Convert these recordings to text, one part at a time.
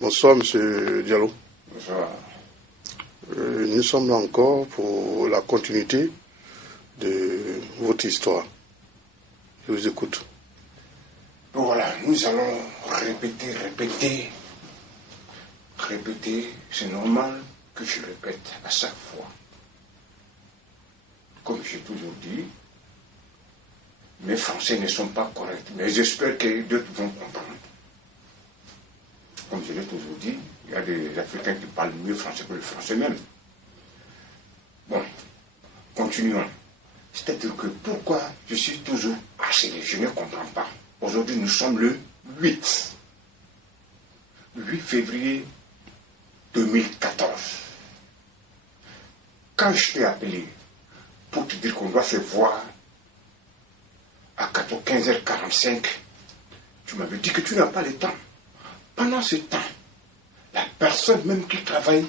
Bonsoir, M. Diallo. Bonsoir. Nous sommes là encore pour la continuité de votre histoire. Je vous écoute. Donc voilà, nous allons répéter. C'est normal que je répète à chaque fois. Comme j'ai toujours dit, mes Français ne sont pas corrects, mais j'espère que d'autres vont comprendre. Comme je l'ai toujours dit, il y a des Africains qui parlent mieux français que le français même. Bon, continuons. C'est-à-dire que pourquoi je suis toujours harcelé, je ne comprends pas. Aujourd'hui, nous sommes le 8 février 2014. Quand je t'ai appelé pour te dire qu'on doit se voir à 15h45, tu m'avais dit que tu n'as pas le temps. Pendant ce temps, la personne même qui travaille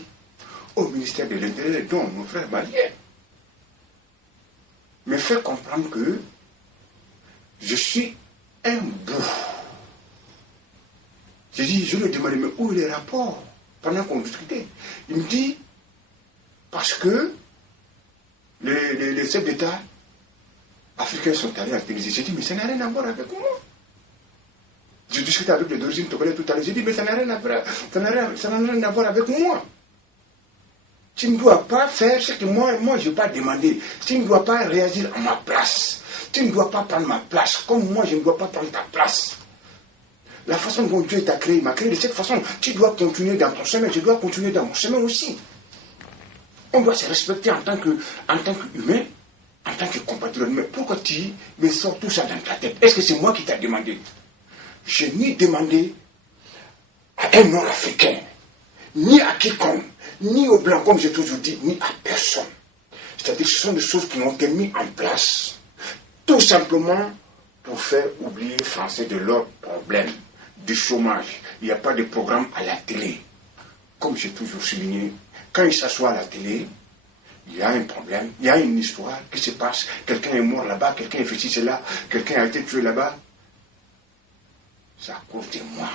au ministère de l'Intérieur, dont mon frère maliens, me fait comprendre que je suis un bout. Je lui ai demandé, mais où est le rapport pendant qu'on discutait? Il me dit, parce que les chefs d'État africains sont allés en Tunisie. J'ai dit, mais ça n'a rien à voir avec moi. Je discutais avec les d'origine togolais tout à l'heure. J'ai dit, mais ça n'a rien à voir avec moi. Tu ne dois pas faire ce que moi je n'ai pas demandé. Tu ne dois pas réagir à ma place. Tu ne dois pas prendre ma place, comme moi je ne dois pas prendre ta place. La façon dont Dieu t'a créé, il m'a créé de cette façon. Tu dois continuer dans ton chemin, je dois continuer dans mon chemin aussi. On doit se respecter en tant qu'humain, en tant que compatriote. Mais pourquoi tu me sors tout ça dans ta tête? Est-ce que c'est moi qui t'ai demandé? Je n'ai demandé à un non-africain, ni à quiconque, ni au blanc, comme j'ai toujours dit, ni à personne. C'est-à-dire que ce sont des choses qui ont été mises en place, tout simplement pour faire oublier les Français de leurs problèmes, du chômage. Il n'y a pas de programme à la télé. Comme j'ai toujours souligné, quand ils s'assoient à la télé, il y a un problème, il y a une histoire qui se passe. Quelqu'un est mort là-bas, quelqu'un est fait là, quelqu'un a été tué là-bas. C'est à cause de moi.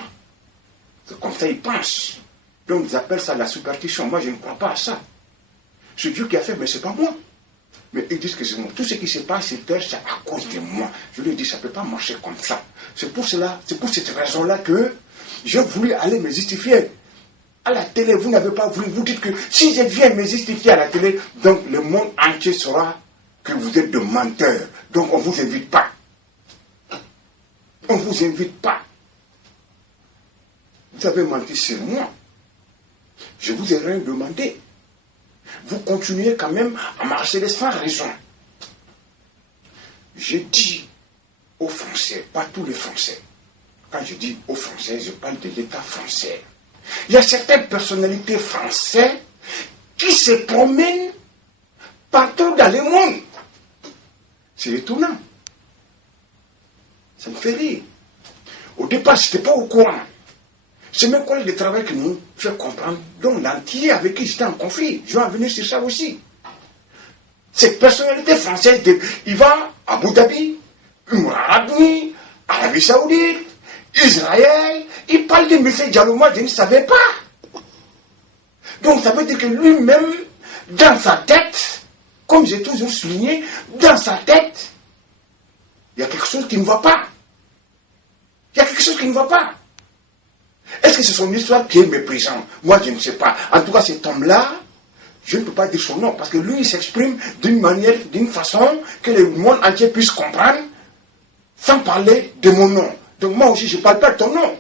C'est comme ça ils pensent. Donc ils appellent ça la superstition. Moi je ne crois pas à ça. C'est Dieu qui a fait, mais ce n'est pas moi. Mais ils disent que c'est moi. Tout ce qui se passe sur terre, c'est à cause de moi. Je lui ai dit, ça ne peut pas marcher comme ça. C'est pour cela, c'est pour cette raison-là que j'ai voulu aller me justifier. À la télé, vous n'avez pas voulu. Vous dites que si je viens me justifier à la télé, donc le monde entier saura que vous êtes de menteurs. Donc on ne vous invite pas. On ne vous invite pas. Vous avez menti sur moi. Je ne vous ai rien demandé. Vous continuez quand même à marcher sans raison. Je dis aux Français, pas tous les Français. Quand je dis aux Français, je parle de l'État français. Il y a certaines personnalités françaises qui se promènent partout dans le monde. C'est étonnant. Ça me fait rire. Au départ, je n'étais pas au courant. C'est mes collègues de travail qui m'ont fait comprendre, dont l'entier avec qui j'étais en conflit. Je vais en venir sur ça aussi. Cette personnalité française, il va à Abu Dhabi, Arabie Saoudite, Israël, il parle de M. Diallo, moi je ne savais pas. Donc ça veut dire que lui-même, dans sa tête, comme j'ai toujours souligné, dans sa tête, il y a quelque chose qui ne va pas. Il y a quelque chose qui ne va pas. Est-ce que c'est son histoire qui est méprisante? Moi, je ne sais pas. En tout cas, cet homme-là, je ne peux pas dire son nom, parce que lui, il s'exprime d'une manière, d'une façon que le monde entier puisse comprendre, sans parler de mon nom. Donc moi aussi, je ne parle pas de ton nom.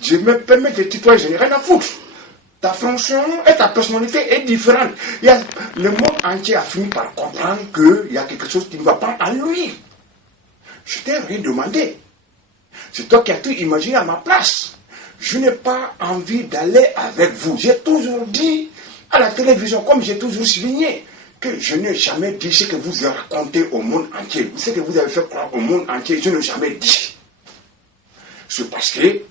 Je me permets de tutoyer, je n'ai rien à foutre. Ta fonction et ta personnalité est différente. Le monde entier a fini par comprendre qu'il y a quelque chose qui ne va pas en lui. Je t'ai rien demandé. C'est toi qui as tout imaginé à ma place. Je n'ai pas envie d'aller avec vous. J'ai toujours dit à la télévision, comme j'ai toujours souligné, que je n'ai jamais dit ce que vous avez raconté au monde entier. Ce que vous avez fait croire au monde entier, je n'ai jamais dit. C'est parce que,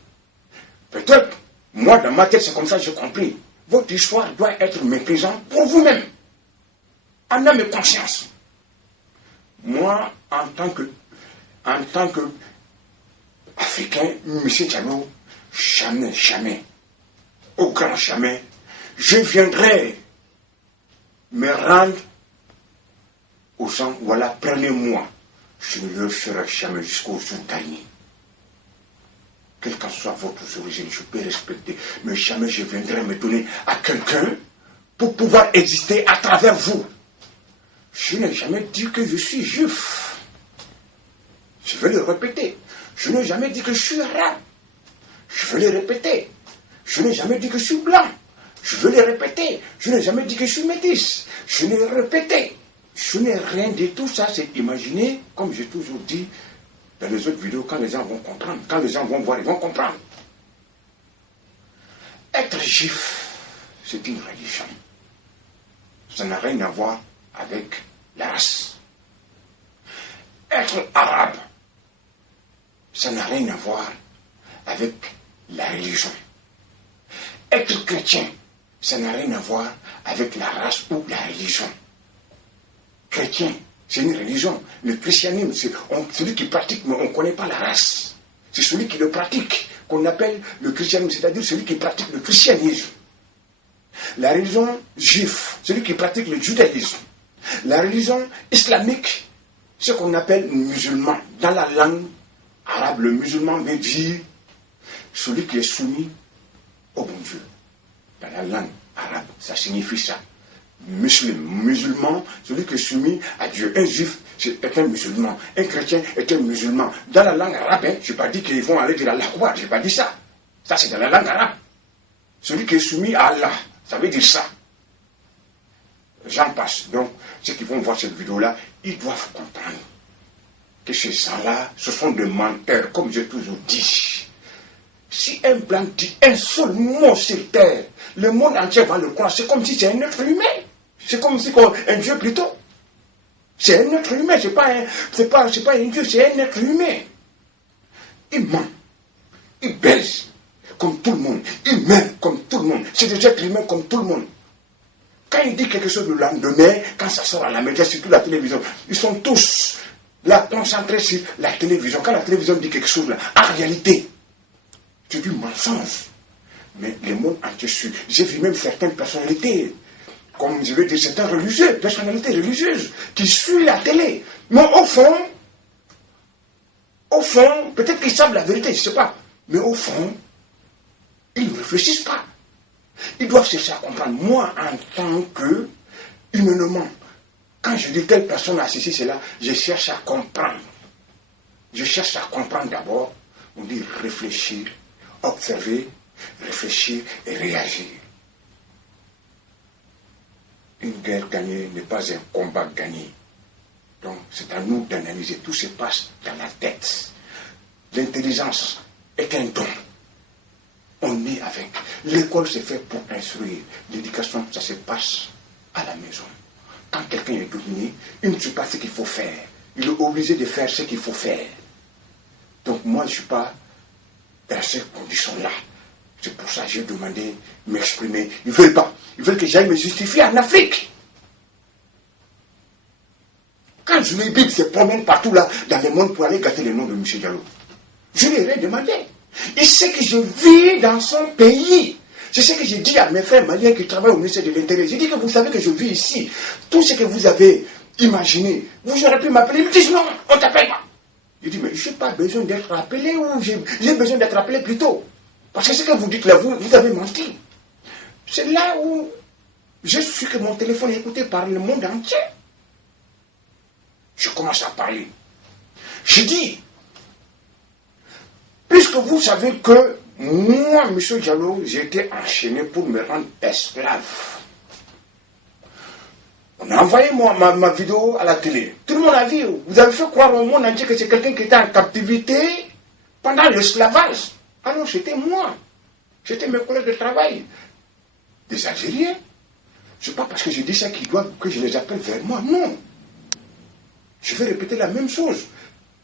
peut-être, moi, dans ma tête, c'est comme ça que j'ai compris. Votre histoire doit être méprisante pour vous-même. En âme et conscience. Moi, en tant que Africain, M. Diallo, jamais. au grand jamais, je viendrai me rendre aux gens, voilà, prenez-moi. Je ne le ferai jamais jusqu'au jour dernier. Quelle qu'en soit votre origine, je peux respecter, mais jamais je viendrai me donner à quelqu'un pour pouvoir exister à travers vous. Je n'ai jamais dit que je suis juif. Je vais le répéter. Je n'ai jamais dit que je suis arabe. Je vais le répéter. Je n'ai jamais dit que je suis blanc. Je vais le répéter. Je n'ai jamais dit que je suis métis. Je n'ai répété. Je n'ai rien de tout ça. C'est imaginer, comme j'ai toujours dit dans les autres vidéos, quand les gens vont comprendre, quand les gens vont voir, ils vont comprendre. Être juif, c'est une religion. Ça n'a rien à voir avec la race. Être arabe, ça n'a rien à voir avec la religion. Être chrétien, ça n'a rien à voir avec la race ou la religion. Chrétien, c'est une religion. Le christianisme, c'est celui qui pratique, mais on ne connaît pas la race. C'est celui qui le pratique qu'on appelle le christianisme, c'est-à-dire celui qui pratique le christianisme. La religion juive, celui qui pratique le judaïsme. La religion islamique, ce qu'on appelle musulman. Dans la langue arabe, le musulman veut dire celui qui est soumis au bon Dieu. Dans la langue arabe, ça signifie ça. Musulman, celui qui est soumis à Dieu. Un juif est un musulman. Un chrétien est un musulman. Dans la langue arabe, je n'ai pas dit qu'ils vont aller dire Allah Akbar, je n'ai pas dit ça. Ça, c'est dans la langue arabe. Celui qui est soumis à Allah, ça veut dire ça. J'en passe. Donc, ceux qui vont voir cette vidéo-là, ils doivent comprendre que ces gens-là, ce sont des menteurs, comme j'ai toujours dit. Si un blanc dit un seul mot sur terre, le monde entier va le croire. C'est comme si c'est un être humain. C'est comme si un Dieu plutôt. C'est un être humain, c'est pas un Dieu, c'est un être humain. Il ment, il baise comme tout le monde, il meurt comme tout le monde. C'est des êtres humains comme tout le monde. Quand il dit quelque chose le lendemain, quand ça sort à la média, surtout la télévision, ils sont tous là concentrés sur la télévision. Quand la télévision dit quelque chose là, en réalité, c'est du mensonge. Mais le monde entier suit. J'ai vu même certaines personnalités, comme je veux dire, certaines religieuses, personnalités religieuses, qui suivent la télé. Mais au fond, peut-être qu'ils savent la vérité, je ne sais pas. Mais au fond, ils ne réfléchissent pas. Ils doivent chercher à comprendre. Moi, en tant que humainement, quand je dis telle personne a ceci, cela, je cherche à comprendre. Je cherche à comprendre d'abord. On dit réfléchir, observer, réfléchir et réagir. Une guerre gagnée n'est pas un combat gagné. Donc, c'est à nous d'analyser. Tout se passe dans la tête. L'intelligence est un don. On est avec. L'école c'est fait pour instruire. L'éducation, ça se passe à la maison. Quand quelqu'un est dominé, il ne sait pas ce qu'il faut faire. Il est obligé de faire ce qu'il faut faire. Donc moi, je ne suis pas dans ces conditions-là. C'est pour ça que j'ai demandé de m'exprimer. Ils ne veulent pas. Ils veulent que j'aille me justifier en Afrique. Quand je les Bible se promène partout là, dans le monde pour aller gâter le nom de M. Diallo, je lui ai demandé. Il sait que je vis dans son pays. C'est ce que j'ai dit à mes frères maliens qui travaillent au ministère de l'Intérieur. J'ai dit que vous savez que je vis ici. Tout ce que vous avez imaginé, vous aurez pu m'appeler. Ils me disent non, on ne t'appelle pas. Je dis, mais je n'ai pas besoin d'être appelé ou j'ai besoin d'être appelé plutôt. Parce que ce que vous dites là, vous avez menti. C'est là où je suis que mon téléphone est écouté par le monde entier. Je commence à parler. Je dis, puisque vous savez que moi, M. Diallo, j'ai été enchaîné pour me rendre esclave. On a envoyé ma vidéo à la télé. Tout le monde a vu. Vous avez fait croire au monde entier que c'est quelqu'un qui était en captivité pendant l'esclavage. Alors c'était moi. C'était mes collègues de travail. Des Algériens. Ce n'est pas parce que je dis ça qu'ils doivent que je les appelle vers moi. Non. Je vais répéter la même chose.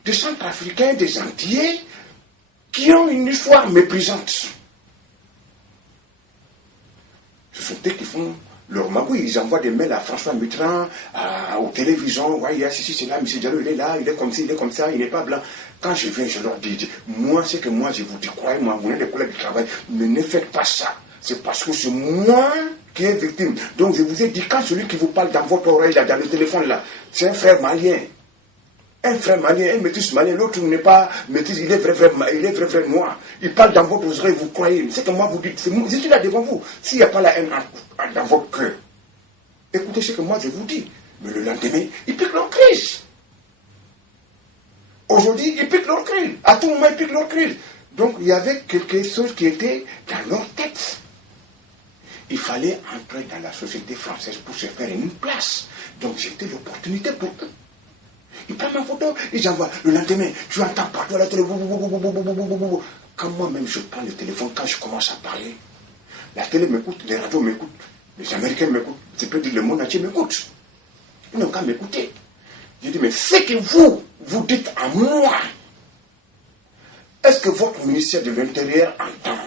Des Centrafricains, des Antillais, qui ont une histoire méprisante. Ce sont eux qui font leur magouille. Ils envoient des mails à François Mitterrand, aux télévisions. Ouais, il y a ceci, c'est là, M. Diallo, il est là, il est comme ci, il est comme ça, il n'est pas blanc. Quand je viens, je leur dis, moi, c'est que moi, je vous dis, croyez-moi, vous êtes des collègues de travail, mais ne faites pas ça. c'est parce que c'est moi qui est victime. Donc je vous ai dit, quand celui qui vous parle dans votre oreille, là, dans le téléphone, là, c'est un frère malien. Un frère malien, un métis malien, l'autre n'est pas métis, il est vrai noir. Il parle dans votre oreille, vous croyez. C'est que moi vous dites, je suis là devant vous. S'il n'y a pas la haine dans votre cœur, écoutez ce que moi je vous dis. Mais le lendemain, ils piquent leur crise. Aujourd'hui, ils piquent leur crise. À tout moment, ils piquent leur crise. Donc, il y avait quelque chose qui était dans leur tête. Il fallait entrer dans la société française pour se faire une place. Donc, c'était l'opportunité pour eux. Ils prennent ma photo, ils envoient. Le lendemain, je entends partout à la télé. Quand moi-même, je prends le téléphone, quand je commence à parler, la télé m'écoute, les radios m'écoutent, les Américains m'écoutent, je peux dire le monde entier m'écoute. Ils n'ont qu'à m'écouter. Je dis, mais ce que vous dites à moi, est-ce que votre ministère de l'Intérieur entend?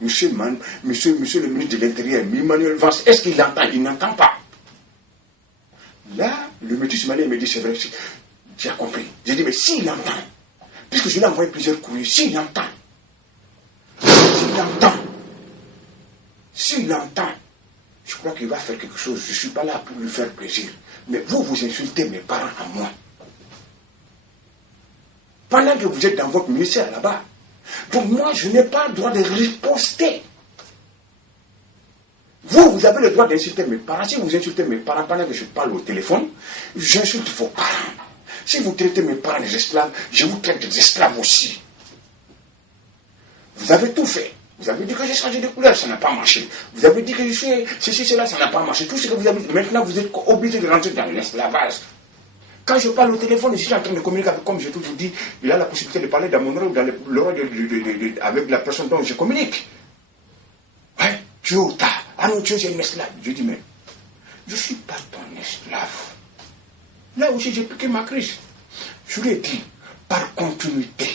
Monsieur le ministre de l'Intérieur, Emmanuel Vance, est-ce qu'il entend? Il n'entend pas. Là, le métis malien me dit, c'est vrai, tu as compris. J'ai dit, mais s'il entend, puisque je lui ai envoyé plusieurs courriers, s'il entend, je crois qu'il va faire quelque chose. Je ne suis pas là pour lui faire plaisir. Mais vous insultez mes parents à moi. Pendant que vous êtes dans votre ministère là-bas. Donc moi, je n'ai pas le droit de riposter. Vous avez le droit d'insulter mes parents. Si vous insultez mes parents pendant que je parle au téléphone, j'insulte vos parents. Si vous traitez mes parents des esclaves, je vous traite des esclaves aussi. Vous avez tout fait. Vous avez dit que j'ai changé de couleur, ça n'a pas marché. Vous avez dit que je suis ceci, cela, ça n'a pas marché. Tout ce que vous avez dit, maintenant vous êtes obligé de rentrer dans l'esclavage. Quand je parle au téléphone, je suis en train de communiquer avec, comme j'ai toujours dit, il a la possibilité de parler dans mon oreille ou dans l'oreille avec la personne dont je communique. Ouais, tu es au tas. Ah non, tu es un esclave. Je dis, mais je ne suis pas ton esclave. Là aussi, j'ai piqué ma crise. Je lui ai dit, par continuité,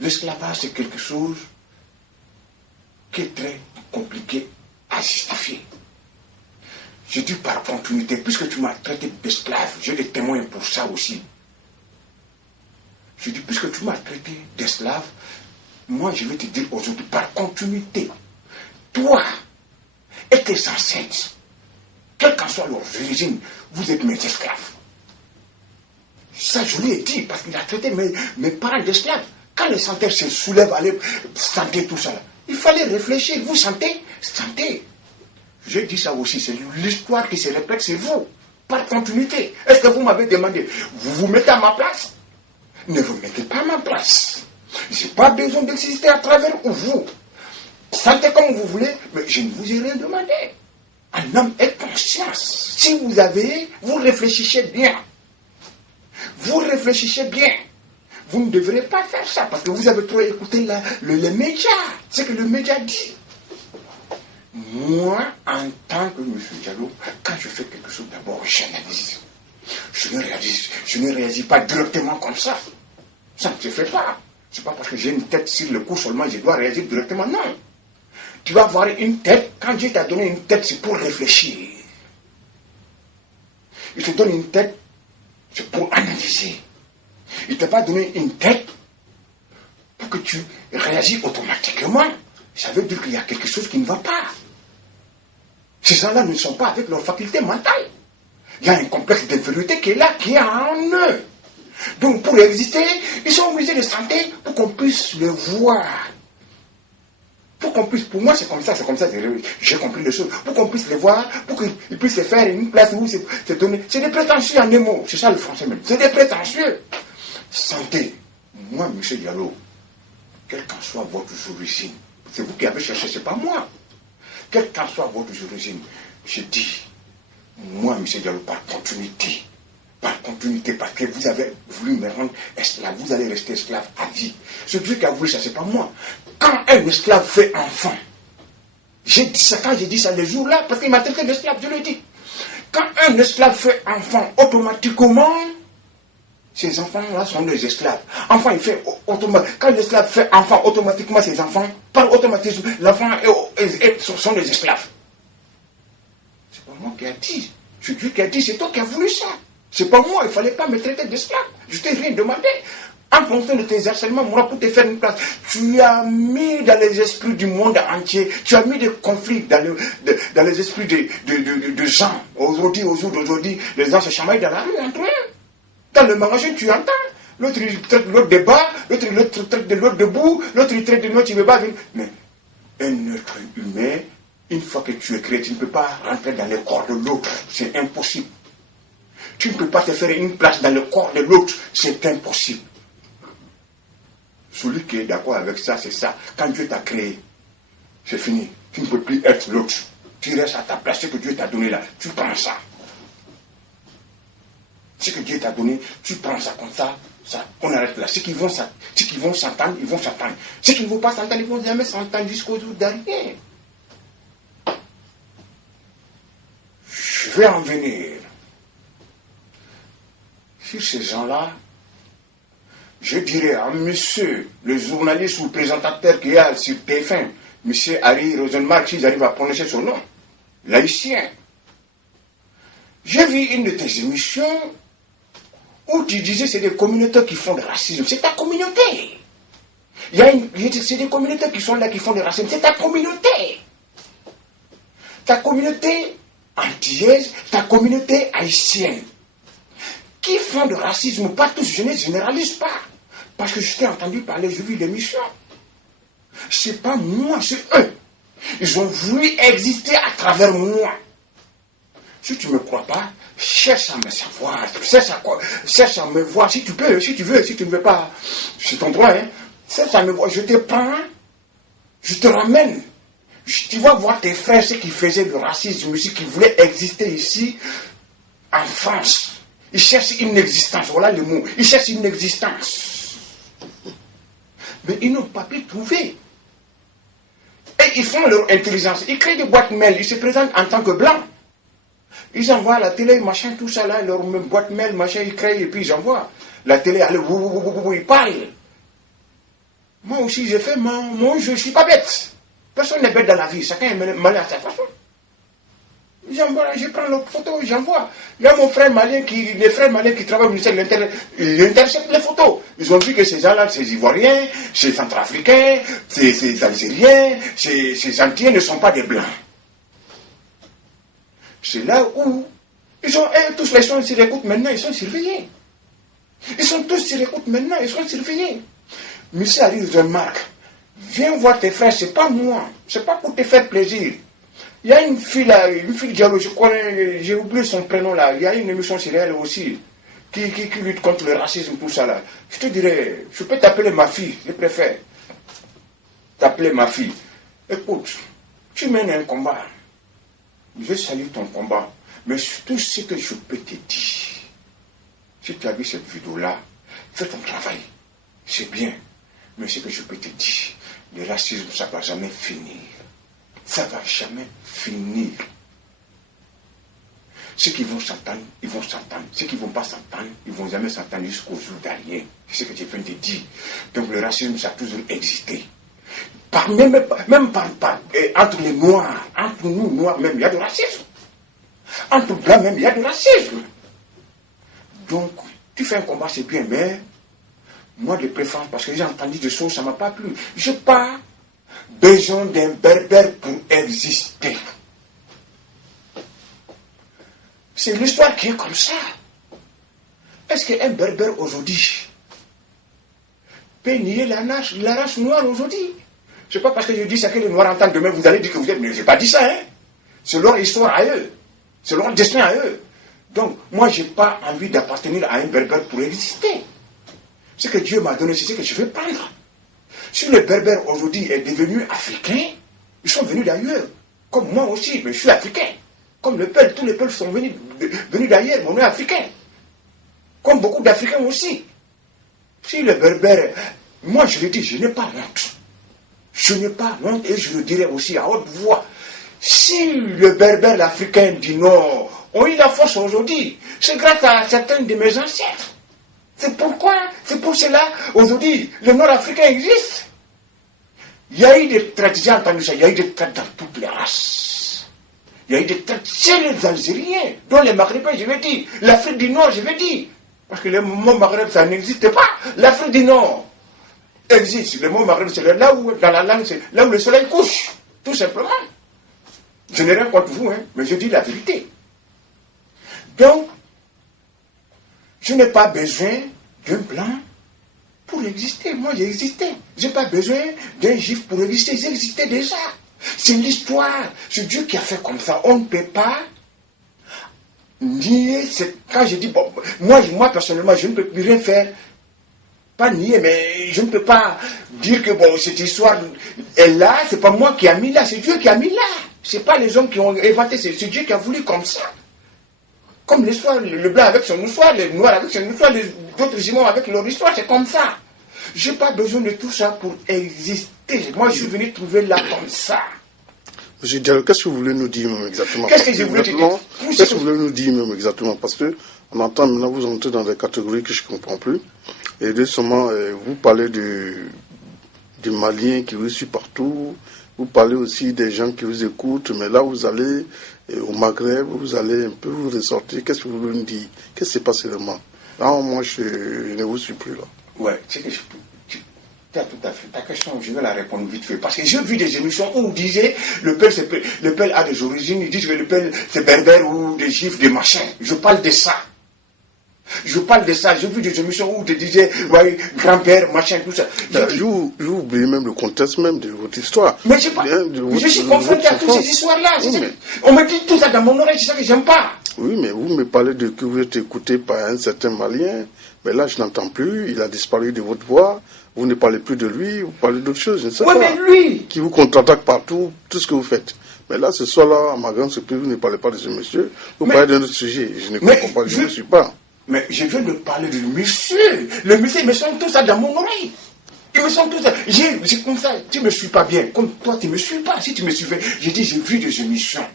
l'esclavage, c'est quelque chose qui est très compliqué à justifier. Je dis par continuité, puisque tu m'as traité d'esclave, j'ai des témoins pour ça aussi. Je dis, puisque tu m'as traité d'esclave, moi je vais te dire aujourd'hui, par continuité, toi et tes ancêtres, quelle qu'en soit leur origine, vous êtes mes esclaves. Ça je lui ai dit, parce qu'il a traité mes parents d'esclaves. Quand les senteurs se soulèvent, aller sentir tout ça, là, il fallait réfléchir. Vous sentez? Sentez. J'ai dit ça aussi, c'est l'histoire qui se répète, c'est vous, par continuité. Est-ce que vous m'avez demandé, vous vous mettez à ma place? Ne vous mettez pas à ma place. Je n'ai pas besoin d'exister à travers vous. Sentez comme vous voulez, mais je ne vous ai rien demandé. Un homme est conscience. Si vous réfléchissez bien. Vous réfléchissez bien. Vous ne devrez pas faire ça, parce que vous avez trop écouté les médias, ce que le média dit. Moi, en tant que M. Diallo, quand je fais quelque chose, d'abord, j'analyse. Je ne réagis pas directement comme ça. Ça ne se fait pas. C'est pas parce que j'ai une tête sur le cou seulement je dois réagir directement. Non. Tu vas avoir une tête. Quand Dieu t'a donné une tête, c'est pour réfléchir. Il te donne une tête, c'est pour analyser. Il ne t'a pas donné une tête pour que tu réagis automatiquement. Ça veut dire qu'il y a quelque chose qui ne va pas. Ces gens-là ne sont pas avec leur faculté mentale. Il y a un complexe d'infériorité qui est là, qui est en eux. Donc pour exister, ils sont obligés de sentir pour qu'on puisse le voir. Pour moi c'est comme ça, j'ai compris les choses. Pour qu'on puisse les voir, pour qu'ils puissent se faire une place où c'est donné. C'est des prétentieux en des mots, c'est ça le français même. C'est des prétentieux. Sentez, moi, M. Diallo, quelle qu'en soit votre origine, c'est vous qui avez cherché, c'est pas moi. Quelle qu'en soit votre origine, je dis, moi, M. Diallo, par continuité, parce que vous avez voulu me rendre esclave, vous allez rester esclave à vie. Ce Dieu qui a voulu ça, c'est pas moi. Quand un esclave fait enfant, j'ai dit ça quand j'ai dit ça les jours-là, parce qu'il m'a traité d'esclave, je le dis. Quand un esclave fait enfant, automatiquement, ces enfants-là sont des esclaves. Enfant, il fait automatiquement. Quand l'esclave fait enfant, automatiquement, ses enfants, par automatisme, l'enfant sont des esclaves. C'est pas moi qui a dit. C'est Dieu qui a dit, c'est toi qui as voulu ça. C'est pas moi, il ne fallait pas me traiter d'esclave. Je t'ai rien demandé. En fonction de tes harcèlements moraux pour te faire une place. Tu as mis dans les esprits du monde entier, tu as mis des conflits dans les esprits de gens. Aujourd'hui, au jour d'aujourd'hui, les gens se chamaillent dans la rue entre eux. Dans le magasin, tu entends. L'autre, il traite l'autre de bas, l'autre, il traite de l'autre debout, l'autre, il traite de l'autre, il ne veut pas venir. Mais un être humain, une fois que tu es créé, tu ne peux pas rentrer dans le corps de l'autre. C'est impossible. Tu ne peux pas te faire une place dans le corps de l'autre. C'est impossible. Celui qui est d'accord avec ça, c'est ça. Quand Dieu t'a créé, c'est fini. Tu ne peux plus être l'autre. Tu restes à ta place. Ce que Dieu t'a donné là, tu prends ça. Ce que Dieu t'a donné, tu prends ça comme ça. On arrête là. Ceux qui vont s'entendre, ils vont s'entendre. Ceux qui ne vont pas s'entendre, ils vont jamais s'entendre jusqu'au jour dernier. Je vais en venir. Sur ces gens-là, je dirais à monsieur, le journaliste ou le présentateur qui est sur TF1, monsieur Harry Rosenmark, si j'arrive à prononcer son nom, l'haïtien. J'ai vu une de tes émissions où tu disais c'est des communautés qui font du racisme. C'est ta communauté. C'est des communautés qui sont là qui font du racisme. C'est ta communauté. Ta communauté antillaise, ta communauté haïtienne. Qui font du racisme, pas tous, je ne généralise pas. Parce que je t'ai entendu parler, j'ai vu l'émission. C'est pas moi, c'est eux. Ils ont voulu exister à travers moi. Si tu ne me crois pas, cherche à me savoir, cherche à me voir, si tu peux, si tu veux, si tu ne veux pas, c'est ton droit, hein. Cherche à me voir, je te prends, je te ramène. Tu vas voir tes frères, ceux qui faisaient du racisme ici, qui voulaient exister ici, en France. Ils cherchent une existence, voilà le mot. Ils cherchent une existence. Mais ils n'ont pas pu trouver. Et ils font leur intelligence. Ils créent des boîtes mail. Ils se présentent en tant que blancs. Ils envoient à la télé, machin, tout ça là, leur boîte mail, machin, ils créent et puis ils envoient. La télé, allez, ils parlent. Moi aussi, j'ai fait mon jeu, je ne suis pas bête. Personne n'est bête dans la vie. Chacun est malin à sa façon. J'envoie, je prends leur photo, j'envoie. Il y a mon frère malien les frères maliens qui travaillent au ministère de l'Intérieur, ils interceptent les photos. Ils ont vu que ces gens-là, ces Ivoiriens, ces Centrafricains, ces Algériens, ces Antillais ne sont pas des Blancs. C'est là où tous les sont sur écoute maintenant, ils sont surveillés. Ils sont tous sur écoute maintenant, ils sont surveillés. Monsieur Harry Rosenmark, viens voir tes frères, c'est pas moi, c'est pas pour te faire plaisir. Il y a une fille là, une fille dialogue, je connais, j'ai oublié son prénom là, il y a une émission sur elle aussi, qui lutte contre le racisme, tout ça là. Je te dirais, je peux t'appeler ma fille, je préfère t'appeler ma fille. Écoute, tu mènes un combat, je salue ton combat, mais tout ce que je peux te dire, si tu as vu cette vidéo là, fais ton travail, c'est bien, mais ce que je peux te dire, le racisme ça ne va jamais finir. Ça ne va jamais finir. Ceux qui vont s'entendre, ils vont s'entendre. Ceux qui ne vont pas s'entendre, ils ne vont jamais s'entendre jusqu'au jour dernier. C'est ce que je viens de dire. Donc le racisme, ça a toujours existé. Même entre les Noirs, entre nous Noirs même, il y a du racisme. Entre Blancs même, il y a du racisme. Donc, tu fais un combat, c'est bien, mais moi de préférence, parce que j'ai entendu des choses, ça ne m'a pas plu. Je pars. Besoin d'un berbère pour exister. C'est l'histoire qui est comme ça. Est-ce qu'un berbère aujourd'hui peut nier la race noire aujourd'hui? C'est pas parce que je dis ça que les noirs entendent demain, vous allez dire que vous êtes... Mais je n'ai pas dit ça, hein. C'est leur histoire à eux. C'est leur destin à eux. Donc, moi, je n'ai pas envie d'appartenir à un berbère pour exister. Ce que Dieu m'a donné, c'est ce que je vais prendre. Si le berbère aujourd'hui est devenu africain, ils sont venus d'ailleurs. Comme moi aussi, mais je suis africain. Comme le peuple, tous les peuples sont venus d'ailleurs, mais on est africain. Comme beaucoup d'Africains aussi. Si le berbère, moi je le dis, je n'ai pas honte. Je n'ai pas honte et je le dirai aussi à haute voix. Si le berbère l'Africain du Nord ont eu la force aujourd'hui, c'est grâce à certains de mes ancêtres. C'est pour cela, aujourd'hui, le Nord-Africain existe. Il y a eu des traites, j'ai entendu ça, il y a eu des traites dans toutes les races. Il y a eu des traites chez les Algériens, dont les Maghrébins, je vais dire, l'Afrique du Nord, je vais dire. Parce que le mot Maghreb, ça n'existe pas. L'Afrique du Nord existe. Le mot Maghreb, c'est là où, dans la langue, c'est là où le soleil couche. Tout simplement. Je n'ai rien contre vous, hein, mais je dis la vérité. Donc, je n'ai pas besoin d'un blanc pour exister. Moi, j'ai existé. Je n'ai pas besoin d'un juif pour exister. J'existais déjà. C'est l'histoire. C'est Dieu qui a fait comme ça. On ne peut pas nier. Quand je dis, bon, moi personnellement, je ne peux plus rien faire. Pas nier, mais je ne peux pas dire que bon, cette histoire est là. C'est pas moi qui a mis là. C'est Dieu qui a mis là. C'est pas les hommes qui ont inventé. C'est Dieu qui a voulu comme ça. Comme l'histoire, le blanc avec son histoire, le noir avec son histoire, les autres humains avec leur histoire, c'est comme ça. Je n'ai pas besoin de tout ça pour exister. Moi, je suis venu trouver là comme ça. Monsieur Diallo, qu'est-ce que vous voulez nous dire même exactement? Qu'est-ce que je voulais dire? Qu'est-ce que vous voulez nous dire même exactement? Parce que on entend maintenant vous entrez dans des catégories que je ne comprends plus. Et deuxièmement, vous parlez des Maliens qui vous suivent partout. Vous parlez aussi des gens qui vous écoutent. Mais là, vous allez au Maghreb, vous allez un peu vous ressortir. Qu'est-ce que vous voulez nous dire? Qu'est-ce qui s'est passé vraiment? Là, moi, je ne vous suis plus là. Ouais, c'est que tu as tout à fait. Ta question, je vais la répondre vite fait. Parce que j'ai vu des émissions où on disait le peuple a des origines, ils disent que le peuple c'est berbère ou des juifs, des machins. Je parle de ça. Je parle de ça. J'ai vu des émissions où on te disait ouais, grand-père, machin, tout ça. Vous oubliez même le contexte même de votre histoire. Mais je suis confronté à toutes ces histoires-là. Oui, on me dit tout ça dans mon oreille, c'est ça que j'aime pas. Oui, mais vous me parlez de que vous êtes écouté par un certain Malien. Mais là, je n'entends plus. Il a disparu de votre voix. Vous ne parlez plus de lui. Vous parlez d'autre chose. Je ne sais pas. Mais lui qui vous contre-attaque partout, tout ce que vous faites. Mais là, ce soir-là, à ma grande surprise, vous ne parlez pas de ce monsieur. Vous parlez d'un autre sujet. Je ne comprends pas. Je ne suis pas. Mais je viens de parler de monsieur. Le monsieur, il me semble tout ça dans mon oreille. Il me semble tout ça. C'est comme ça. Tu ne me suis pas bien. Comme toi, tu ne me suis pas. Si tu me suivais, j'ai dit, j'ai vu des émissions.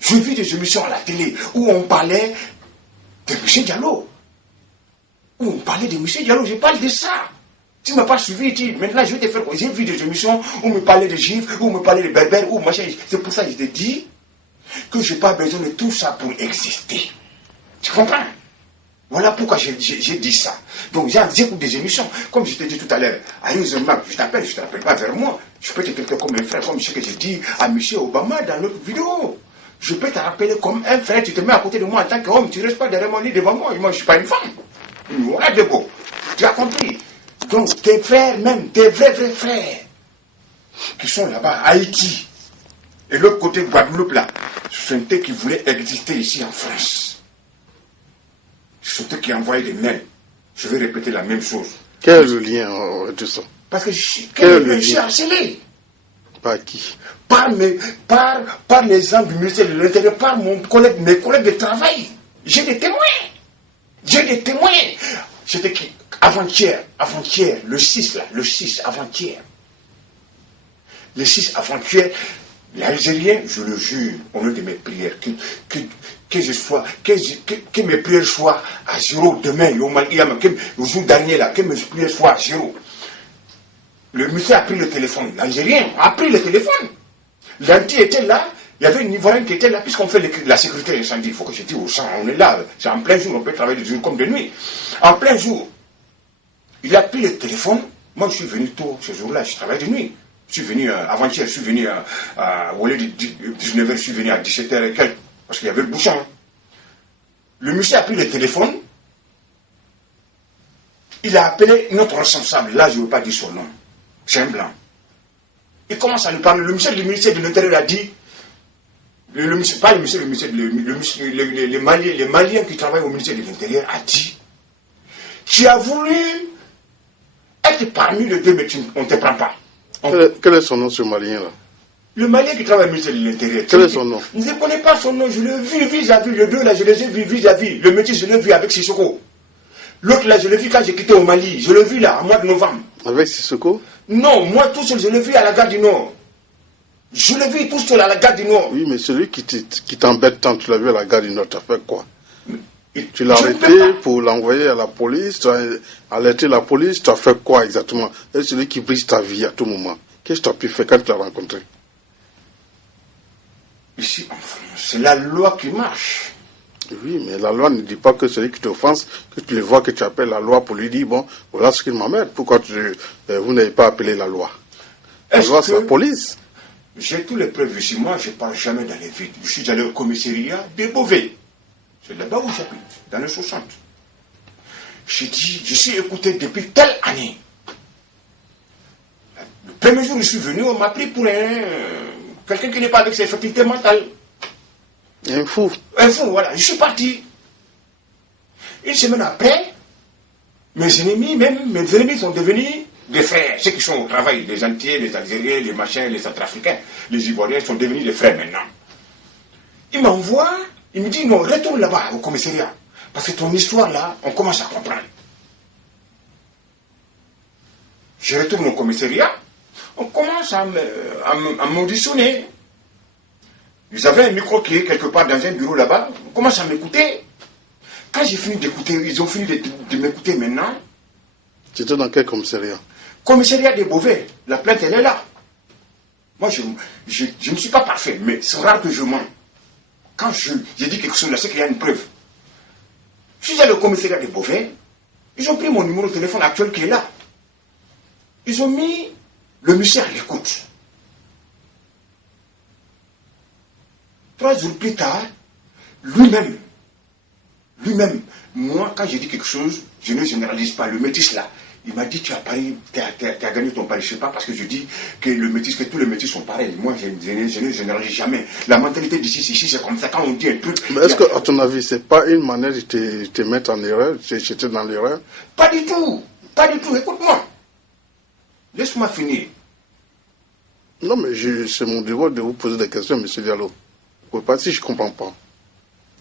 J'ai vu des émissions à la télé où on parlait de M. Diallo. Où on parlait de M. Diallo. Je parle de ça. Tu ne m'as pas suivi, maintenant je vais te faire quoi? J'ai vu des émissions où on me parlait de juifs, où on me parlait de berbères, où machin. C'est pour ça que je te dis que je n'ai pas besoin de tout ça pour exister. Tu comprends? Voilà pourquoi j'ai dit ça. Donc j'écoute des émissions. Comme je t'ai dit tout à l'heure, à une je t'appelle, je ne t'appelle pas vers moi. Je peux te traiter comme un frère, comme ce que j'ai dit à M. Obama dans l'autre vidéo. Je peux te rappeler comme un frère, tu te mets à côté de moi en tant qu'homme, tu ne restes pas derrière mon lit devant moi. Moi, je ne suis pas une femme. Voilà de beau. Tu as compris. Donc tes frères même, tes vrais frères, qui sont là-bas, à Haïti, et l'autre côté Guadeloupe là, ce sont eux qui voulaient exister ici en France. Ce sont eux qui envoyaient des mails. Je vais répéter la même chose. Quel est le lien de ça? Parce que je suis harcelé. Par qui? Par les gens du ministère de l'Intérieur, par mes collègues de travail. J'ai des témoins. C'était qui? Avant-hier, le 6 là, avant-hier. Le 6 avant-hier, l'Algérien, je le jure, au nom de mes prières, que mes prières soient à zéro demain, le jour dernier là, que mes prières soient à zéro. Le monsieur a pris le téléphone, l'Algérien a pris le téléphone. L'anti était là, il y avait une Ivoirienne qui était là, puisqu'on fait la sécurité incendie, il faut que je dise aux gens, on est là, c'est en plein jour, on peut travailler de jour comme de nuit. En plein jour, il a pris le téléphone, moi je suis venu tôt ce jour-là, je travaille de nuit. Je suis venu, avant-hier, je suis venu au lieu de 19h, je suis venu à 17h et quelques, parce qu'il y avait le bouchon. Le monsieur a pris le téléphone, il a appelé notre responsable, là je ne veux pas dire son nom, c'est un blanc. Il commence à lui parler, le ministère de l'Intérieur a dit, les Maliens qui travaillent au ministère de l'Intérieur a dit, tu as voulu être parmi les deux, mais on ne te prend pas. Quel est son nom, ce Malien-là? Le Malien qui travaille au ministère de l'Intérieur. Quel est son nom? Je ne connais pas son nom, je l'ai vu vis-à-vis. Les deux là, je les ai vus vis-à-vis. Le métier, je l'ai vu avec Sissoko. L'autre là, je l'ai vu quand j'ai quitté au Mali. Je l'ai vu là, en mois de novembre. Avec Sissoko? Non, moi tout seul, je l'ai vu à la gare du Nord. Je l'ai vu tout seul à la gare du Nord. Oui, mais celui qui t'embête tant, tu l'as vu à la gare du Nord, tu as fait quoi? Tu l'as arrêté pour l'envoyer à la police, tu as alerté la police, tu as fait quoi exactement? C'est celui qui brise ta vie à tout moment. Qu'est-ce que tu as pu faire quand tu l'as rencontré? Ici en France, c'est la loi qui marche. Oui, mais la loi ne dit pas que celui qui t'offense, que tu le vois, que tu appelles la loi pour lui dire, bon, voilà ce qu'il m'emmerde. Pourquoi vous n'avez pas appelé la loi? La loi, c'est la police. J'ai tous les preuves ici. Moi, je ne parle jamais dans les vides. Je suis allé au commissariat des Beauvais. C'est là-bas où j'habite, dans les 60. J'ai dit, je suis écouté depuis telle année. Le premier jour où je suis venu, on m'a pris pour quelqu'un qui n'est pas avec ses facultés mentales. Un fou. Un fou, voilà. Je suis parti. Une semaine après, mes ennemis sont devenus des frères. Ceux qui sont au travail, les Antillais, les Algériens, les machins, les Centrafricains, les Ivoiriens sont devenus des frères maintenant. Il m'envoie, il me dit, non, retourne là-bas au commissariat. Parce que ton histoire là, on commence à comprendre. Je retourne au commissariat, on commence à m'auditionner. Ils avaient un micro qui est quelque part dans un bureau là-bas, on commence à m'écouter. Quand j'ai fini d'écouter, ils ont fini de m'écouter maintenant. Tu étais dans quel commissariat? Commissariat des Beauvais, la plainte elle est là. Moi je ne suis pas parfait, mais c'est rare que je mens. Quand j'ai dit quelque chose là, c'est qu'il y a une preuve. Je suis allé au commissariat des Beauvais, ils ont pris mon numéro de téléphone actuel qui est là. Ils ont mis le monsieur à l'écoute. 3 jours plus tard, lui-même, moi, quand j'ai dit quelque chose, je ne généralise pas. Le métis là, il m'a dit, tu as gagné ton pari. Je ne sais pas parce que je dis que tous les métis sont pareils. Moi, je ne généralise jamais. La mentalité d'ici, c'est comme ça. Quand on dit un truc... Mais est-ce qu'à ton avis, c'est pas une manière de te mettre en erreur, j'étais dans l'erreur? Pas du tout. Pas du tout. Écoute-moi. Laisse-moi finir. Non, mais c'est mon devoir de vous poser des questions, M. Diallo. Vous pouvez pas, si je ne comprends pas.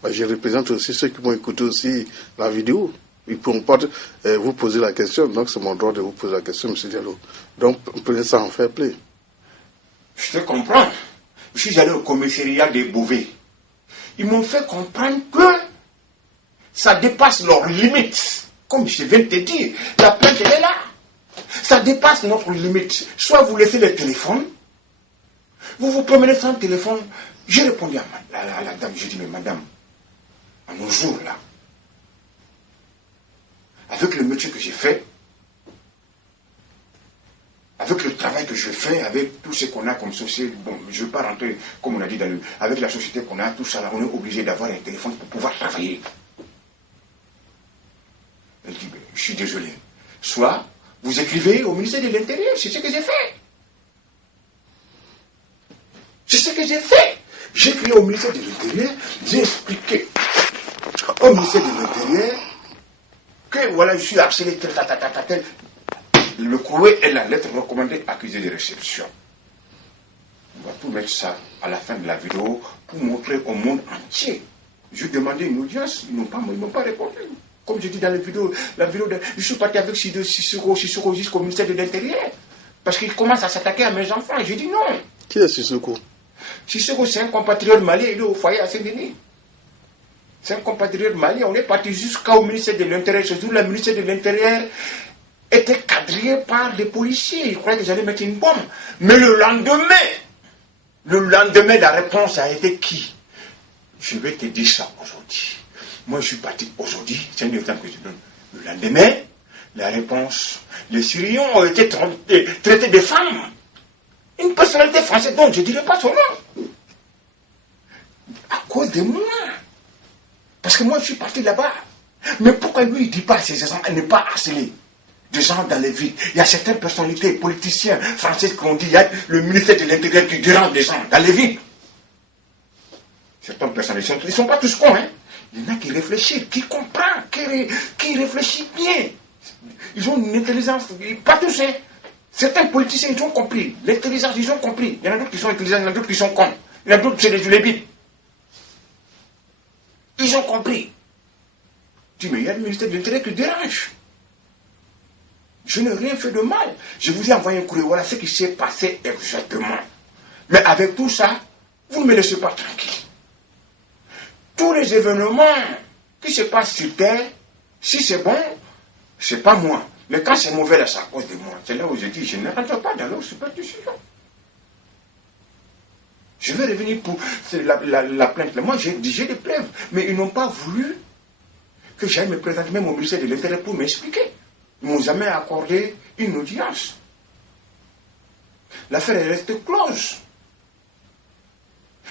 Je représente aussi ceux qui vont écouter aussi la vidéo. Ils ne pourront pas vous poser la question, donc c'est mon droit de vous poser la question, M. Diallo. Donc, prenez ça en fair play. Je te comprends. Je suis allé au commissariat des Beauvais. Ils m'ont fait comprendre que ça dépasse leurs limites. Comme je viens de te dire, la plainte, elle est là. Ça dépasse notre limite. Soit vous laissez le téléphone, vous vous promenez sans téléphone. J'ai répondu à la dame, j'ai dit, mais madame, à nos jours là, avec le métier que j'ai fait, avec le travail que je fais, avec tout ce qu'on a comme société, bon, je ne veux pas rentrer, comme on a dit, avec la société qu'on a, tout ça, là, on est obligé d'avoir un téléphone pour pouvoir travailler. Elle dit, je suis désolé. Soit vous écrivez au ministère de l'Intérieur, c'est ce que j'ai fait. C'est ce que j'ai fait. J'ai écrit au ministère de l'Intérieur, j'ai expliqué au ministère de l'Intérieur que voilà, je suis harcelé, tel. Le courrier et la lettre recommandée accusée de réception. On va tout mettre ça à la fin de la vidéo pour montrer au monde entier. Je demandais une audience, ils n'ont pas répondu. Comme je dis dans la vidéo, je suis parti avec Sissoko jusqu'au ministère de l'Intérieur. Parce qu'il commence à s'attaquer à mes enfants. J'ai dit non. Qui est Sissoko? Sissoko, c'est un compatriote malien, il est au foyer à Saint-Denis. C'est un compatriote malien. On est parti jusqu'au ministère de l'Intérieur. Ce jour, le ministère de l'Intérieur était quadrillé par des policiers. Ils croyaient que j'allais mettre une bombe. Mais le lendemain, la réponse a été qui? Je vais te dire ça aujourd'hui. Moi, je suis parti aujourd'hui. C'est un exemple que je donne. Le lendemain, la réponse, les Syriens ont été traités de femmes. Une personnalité française, donc je ne dirai pas son nom. À cause de moi. Parce que moi, je suis parti là-bas. Mais pourquoi lui, il ne dit pas à ses gens, ne pas harceler des gens dans les villes? Il y a certaines personnalités, politiciens français qui ont dit, il y a le ministère de l'Intérieur qui dérange les gens dans les villes. Certaines personnalités, ils ne sont pas tous cons, hein. Il y en a qui réfléchissent, qui comprennent, qui réfléchissent bien. Ils ont une intelligence, pas tous, hein. Certains politiciens, ils ont compris. L'intelligence, ils ont compris. Il y en a d'autres qui sont intelligents, il y en a d'autres qui sont cons. Il y en a d'autres, c'est des julébites. Ils ont compris. Je dis, mais il y a le ministère de l'Intérieur qui dérange. Je n'ai rien fait de mal. Je vous ai envoyé un courrier. Voilà ce qui s'est passé exactement. Mais avec tout ça, vous ne me laissez pas tranquille. Tous les événements qui se passent sur Terre, si c'est bon, c'est pas moi. Mais quand c'est mauvais, là, c'est à cause de moi. C'est là où je dis, je ne rentre pas dans leur superstition. Je vais revenir pour la plainte. Moi, j'ai des preuves. Mais ils n'ont pas voulu que j'aille me présenter même au ministère de l'Intérieur pour m'expliquer. Ils ne m'ont jamais accordé une audience. L'affaire est restée close.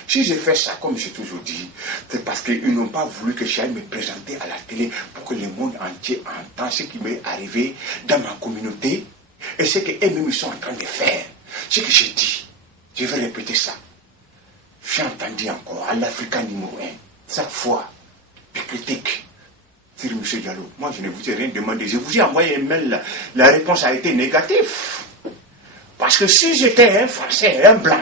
Si j'ai fait ça, comme j'ai toujours dit, c'est parce qu'ils n'ont pas voulu que j'aille me présenter à la télé pour que le monde entier entende ce qui m'est arrivé dans ma communauté et ce qu'eux-mêmes ils sont en train de faire. Ce que j'ai dit, je vais répéter ça. J'ai entendu encore à l'Africain numéro 1, chaque fois, des critiques sur M. Diallo. Moi, je ne vous ai rien demandé. Je vous ai envoyé un mail, la réponse a été négative. Parce que si j'étais un Français, un Blanc,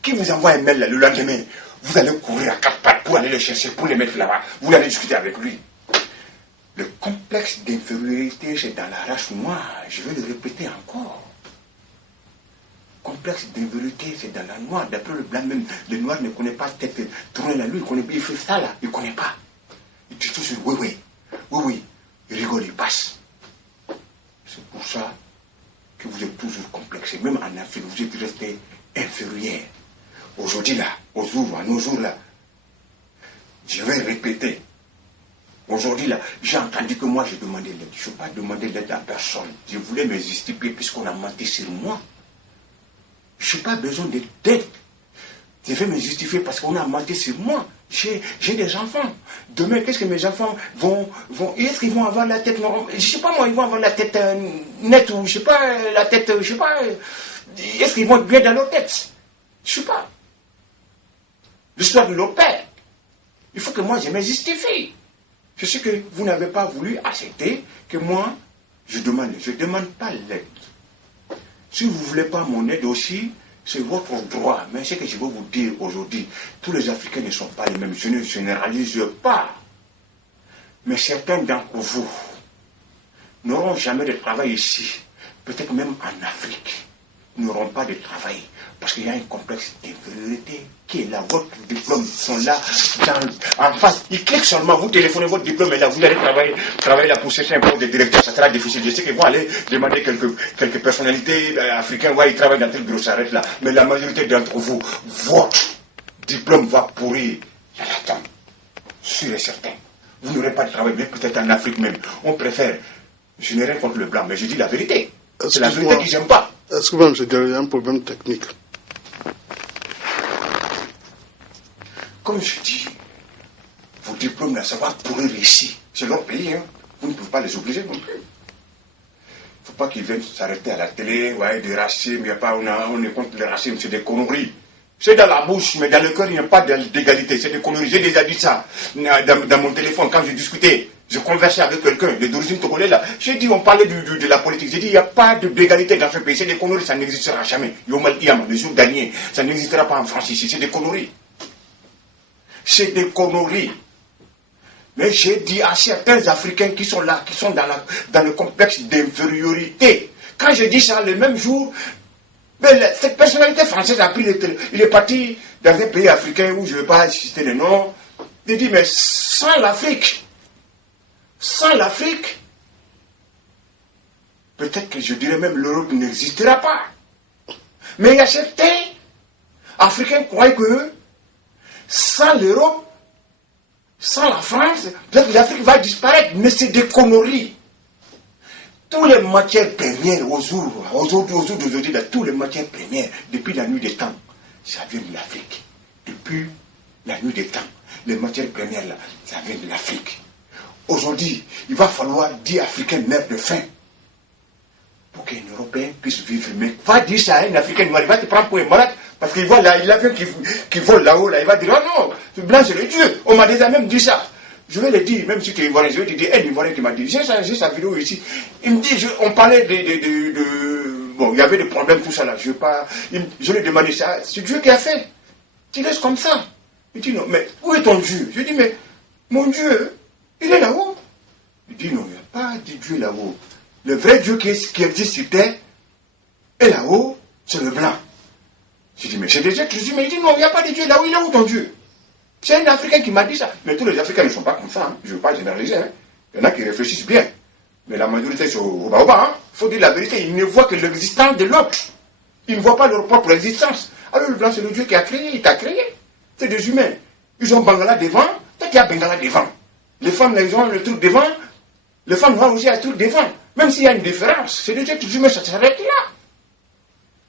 qui vous envoie un mail le lendemain, vous allez courir à 4 pattes pour aller le chercher, pour le mettre là-bas. Vous allez discuter avec lui. Le complexe d'infériorité, c'est dans la race noire. Je vais le répéter encore. Complexe d'infériorité, c'est dans la noire. D'après le Blanc même, le noir ne connaît pas tête tourner la lune. Il fait ça là, il ne connaît pas. Il dit toujours oui. Il rigole, il passe. C'est pour ça que vous êtes toujours complexé. Même en Afrique, vous êtes resté inférieur. Aujourd'hui là, à nos jours là, je vais répéter. Aujourd'hui là, j'ai entendu que moi je demandais l'aide. Je ne veux pas demander l'aide à personne. Je voulais me justifier puisqu'on a menti sur moi. Je n'ai pas besoin d'aide. Je vais me justifier parce qu'on a menti sur moi. J'ai des enfants. Demain, qu'est-ce que mes enfants vont est-ce qu'ils vont avoir la tête normale? Je ne sais pas moi, ils vont avoir la tête nette ou je ne sais pas, la tête, je ne sais pas. Est-ce qu'ils vont être bien dans leur tête? Je ne sais pas. L'histoire de leur père. Il faut que moi je me justifie. Je sais que vous n'avez pas voulu accepter que moi, je demande. Je ne demande pas l'aide. Si vous ne voulez pas mon aide aussi, c'est votre droit. Mais ce que je veux vous dire aujourd'hui, tous les Africains ne sont pas les mêmes. Je ne généralise pas. Mais certains d'entre vous n'auront jamais de travail ici. Peut-être même en Afrique. N'auront pas de travail. Parce qu'il y a un complexe d'infériorité qui est là. Votre diplôme sont là, en face. Ils cliquent seulement, vous téléphonez votre diplôme et là, vous allez travailler là pour chercher un poste de directeur. Ça sera difficile. Je sais qu'ils vont aller demander quelques personnalités africaines. Ouais, ils travaillent dans tel bureau, ça arrête là. Mais la majorité d'entre vous, votre diplôme va pourrir. Il y a la temps. Sûr et certain. Vous n'aurez pas de travail, mais peut-être en Afrique même. On préfère. Je n'ai rien contre le blanc, mais je dis la vérité. C'est la vérité qu'ils n'aiment pas. Est-ce que même c'est un problème technique? Comme je dis, vos diplômes là, ça va pourrir ici. C'est leur pays, hein. Vous ne pouvez pas les obliger non plus. Il ne faut pas qu'ils viennent s'arrêter à la télé, ouais, du racisme, il y a pas, on est contre le racisme, c'est des conneries. C'est dans la bouche, mais dans le cœur, il n'y a pas d'égalité, c'est des conneries. J'ai déjà dit ça dans mon téléphone quand je discutais. Je conversais avec quelqu'un, d'origine togolaise là. J'ai dit, on parlait de la politique. J'ai dit, il n'y a pas d'égalité dans ce pays. C'est des conneries, ça n'existera jamais. Yomal Iyama, le jour dernier, ça n'existera pas en France ici. C'est des conneries. C'est des conneries. Mais j'ai dit à certains Africains qui sont là, qui sont dans le complexe d'infériorité. Quand je dis ça, le même jour, cette personnalité française a pris il est parti dans un pays africain où je ne vais pas citer le nom. Il dit, mais sans l'Afrique, peut-être que je dirais même l'Europe n'existera pas. Mais il y a certains Africains qui croient que sans l'Europe, sans la France, peut-être l'Afrique va disparaître. Mais c'est des conneries. Toutes les matières premières aujourd'hui, toutes les matières premières, depuis la nuit des temps, ça vient de l'Afrique. Depuis la nuit des temps, les matières premières là, ça vient de l'Afrique. Aujourd'hui, il va falloir 10 Africains meurent de faim pour qu'un Européen puisse vivre. Mais va dire ça à un Africain noir, il va te prendre pour un malade, parce qu'il voit là, l'avion qui vole là-haut, là, il va dire, oh non, ce blanc c'est le Dieu. On m'a déjà même dit ça. Je vais le dire, même si tu es Ivoirien, je vais te dire, un Ivoirien qui m'a dit, j'ai sa vidéo ici. Il me dit, on parlait bon, il y avait des problèmes, tout ça là. Je lui ai demandé ça, c'est Dieu qui a fait. Tu laisses comme ça. Il dit, non, mais où est ton Dieu? Je dis, mais mon Dieu, il est là-haut. Il dit, non, il n'y a pas de Dieu là-haut. Le vrai Dieu qui existe sur terre est là-haut, c'est le blanc. Je dis, mais c'est des êtres humains. Mais il dit, non, il n'y a pas de Dieu là-haut, il est où ton Dieu? C'est un Africain qui m'a dit ça. Mais tous les Africains ne sont pas comme ça. Hein. Je ne veux pas généraliser. Hein. Il y en a qui réfléchissent bien. Mais la majorité, c'est au bas. Il faut dire la vérité. Ils ne voient que l'existence de l'autre. Ils ne voient pas leur propre existence. Alors le blanc, c'est le Dieu qui a créé, il t'a créé. C'est des humains. Ils ont Bangala devant, toi tu as Bengala devant. Les femmes, là, ils ont le truc devant, les femmes noires aussi ont le truc devant. Même s'il y a une différence, c'est des êtres humains, ça s'arrête là.